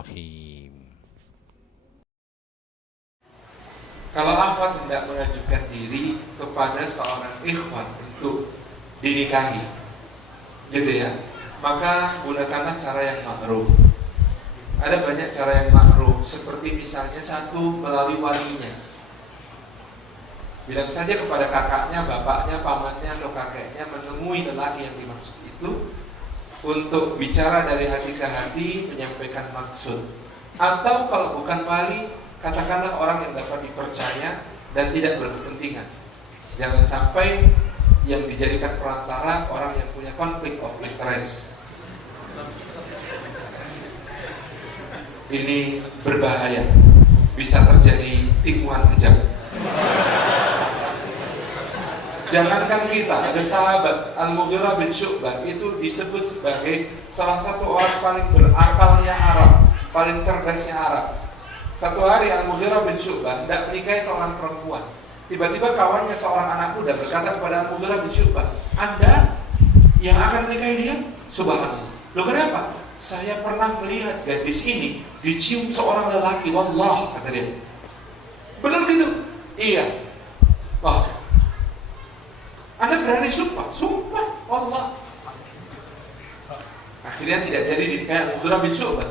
Bismillahirrahmanirrahim. Kalau akhwat tidak mengajukan diri kepada seorang ikhwan untuk dinikahi, gitu ya, maka gunakanlah cara yang ma'ruf. Ada banyak cara yang ma'ruf, seperti misalnya satu, melalui walinya. Bilang saja kepada kakaknya, bapaknya, pamannya, atau kakeknya menemui lelaki yang dimaksud itu untuk bicara dari hati ke hati, menyampaikan maksud. Atau kalau bukan wali, katakanlah orang yang dapat dipercaya dan tidak berkepentingan. Jangan sampai yang dijadikan perantara orang yang punya konflik of interest. Ini berbahaya, bisa terjadi tipuan kejam. Jangankan kita, ada sahabat Al-Mughirah bin Syu'bah itu disebut sebagai salah satu orang paling berakalnya Arab, paling cerdasnya Arab. Satu hari Al-Mughirah bin Syu'bah tidak menikahi seorang perempuan. Tiba-tiba kawannya seorang anak muda berkata kepada Al-Mughirah bin Syu'bah, "Anda yang akan menikahi dia?" Subhanallah. Loh, kenapa? "Saya pernah melihat gadis ini dicium seorang lelaki, wallah," kata dia. "Benar gitu?" "Iya." "Wah, Anda berani sumpah?" "Sumpah, wallah." Akhirnya tidak jadi dinikahi Al-Mughirah bin Syu'bah.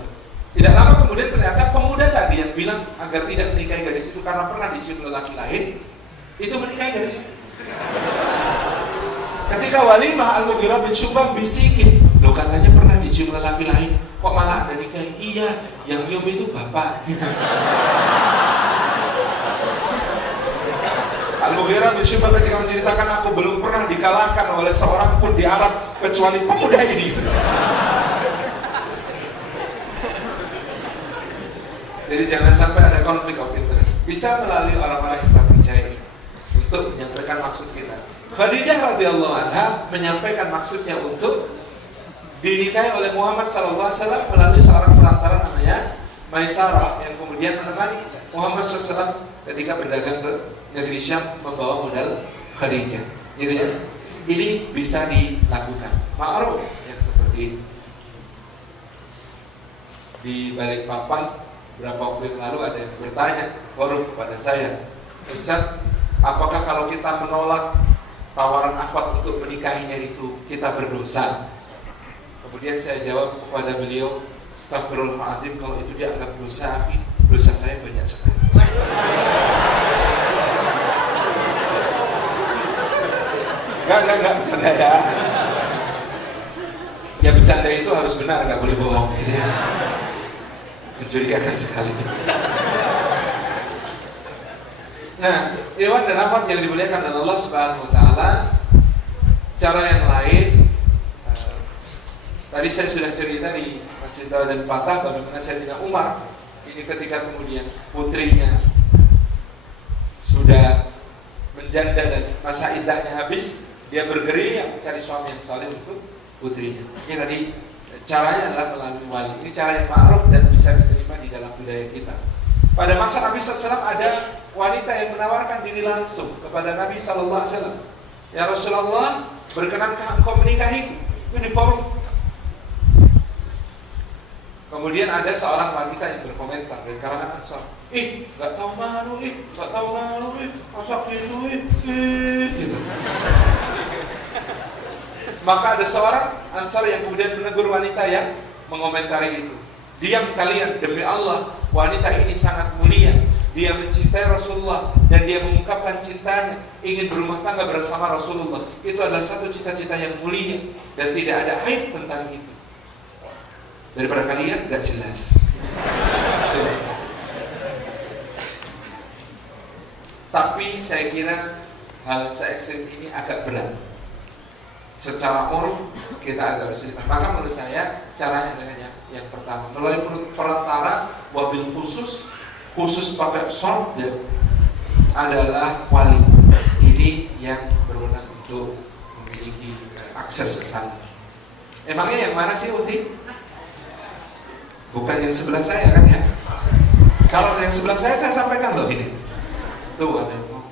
Tidak lama kemudian ternyata pemuda tadi yang bilang agar tidak menikahi gadis itu karena pernah dicium lelaki lain, itu menikahi gadis itu. Ketika walimah, Al-Mughirah bin Syu'bah bisikin, "Loh, katanya pernah dicium lelaki lain, kok malah Anda nikahi?" "Iya, yang nyium itu bapak." Al-Mughirah bin Syu'bah ketika menceritakan, "Aku belum pernah dikalahkan oleh seorang pun di Arab kecuali pemuda ini." Jadi jangan sampai ada konflik of interest. Bisa melalui orang-orang yang kita percaya untuk menyampaikan maksud kita. Khadijah radhiyallahu anha menyampaikan maksudnya untuk dinikahi oleh Muhammad SAW melalui seorang perantara namanya Maisarah, yang kemudian menemani Muhammad SAW ketika berdagang ke negeri Syam membawa modal Khadijah. Gitu ya. Ini bisa dilakukan. Ma'ruf yang seperti ini. Di Balikpapan berapa waktu yang lalu ada yang bertanya forum kepada saya, "Ustaz, apakah kalau kita menolak tawaran akhwat untuk menikahinya itu kita berdosa?" Kemudian saya jawab kepada beliau, "Astagfirullahaladzim, kalau itu dianggap dosa, dosa saya banyak sekali." Enggak, bercanda ya. Ya bercanda itu harus benar, nggak boleh bohong gitu ya. Mencurigakan sekali. Nah, ikhwan dan akhwat yang dimuliakan oleh Allah Subhanahu wa taala, cara yang lain tadi saya sudah cerita di Masjid dan Fatah bagaimana Sayyidina Umar ini ketika kemudian putrinya sudah menjanda dan masa iddahnya habis, dia bergerilya mencari suami yang saleh untuk putrinya. Ini tadi caranya adalah melalui wali. Ini cara yang ma'ruf dan bisa diterima di dalam budaya kita. Pada masa Nabi SAW ada wanita yang menawarkan diri langsung kepada Nabi SAW. "Ya Rasulullah, berkenankah engkau menikahi?" Itu di forum. Kemudian ada seorang wanita yang berkomentar dari kalangan Ansar, "Gak tahu malu, masa gitu, gitu." Maka ada seorang Ansar yang kemudian menegur wanita yang mengomentari itu. "Diam kalian, demi Allah, wanita ini sangat mulia. Dia mencintai Rasulullah dan dia mengungkapkan cintanya, ingin berumah tangga bersama Rasulullah. Itu adalah satu cita-cita yang mulia dan tidak ada aib tentang itu. Daripada kalian gak jelas." Tapi saya kira hal se-ekstrim ini agak berat. Secara uruf kita agak kesulitan. Maka menurut saya caranya dengan yang pertama melalui perantara, wabil khusus pakai short adalah wali. Ini yang berwenang untuk memiliki akses ke sana. Emangnya yang mana sih, Uti? Bukan yang sebelah saya kan ya? Kalau yang sebelah saya sampaikan loh ini. Tuh ada yang mau.